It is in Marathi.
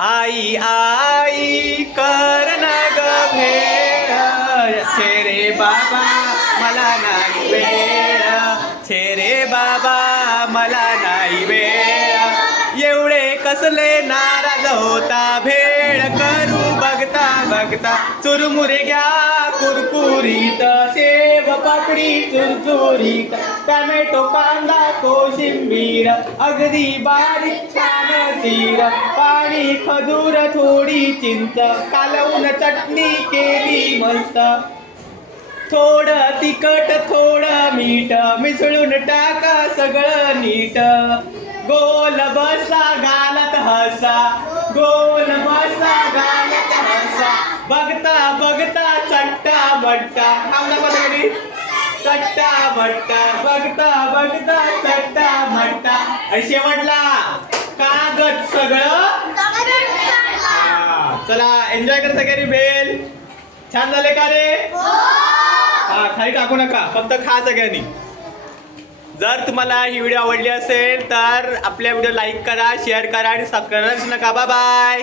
आई आई कर ना ग भेळ, छे रे बाबा मला नाही वेळ, छे रे बाबा मला नाही वेळ. एवढे कसले नाराज होता, भेळ करू बघता बघता. चुरमुरे घ्या कुरकुरीत, शेव पापडी चुरचुरीत, टमॅटो कांदा कोशिंबीर अगदी बारीक छान चीर, पाणी खजूर थोडी चिंच, कालवून चटणी केली मस्त. थोडं तिखट थोडं मीठ मिसळून टाका सगळं नीट. गोल बसा घालत हसा, गोल बसा घालत हसा, बघता बघता चट्टा बट्टा. चट्टा बट्टा बघता बघता चट्टा बट्टा. आणि शेवटला कागद सगळं. चला एन्जॉय कर सगळ्यांनी भेल. छान झाले का रे? हा खाली टाकू नका, फक्त खा सगळ्यांनी. जर तुम्हाला ही व्हिडिओ आवडली असेल तर आपल्या व्हिडिओ लाईक करा, शेअर करा आणि सबस्क्राईब करा. नका. Bye bye.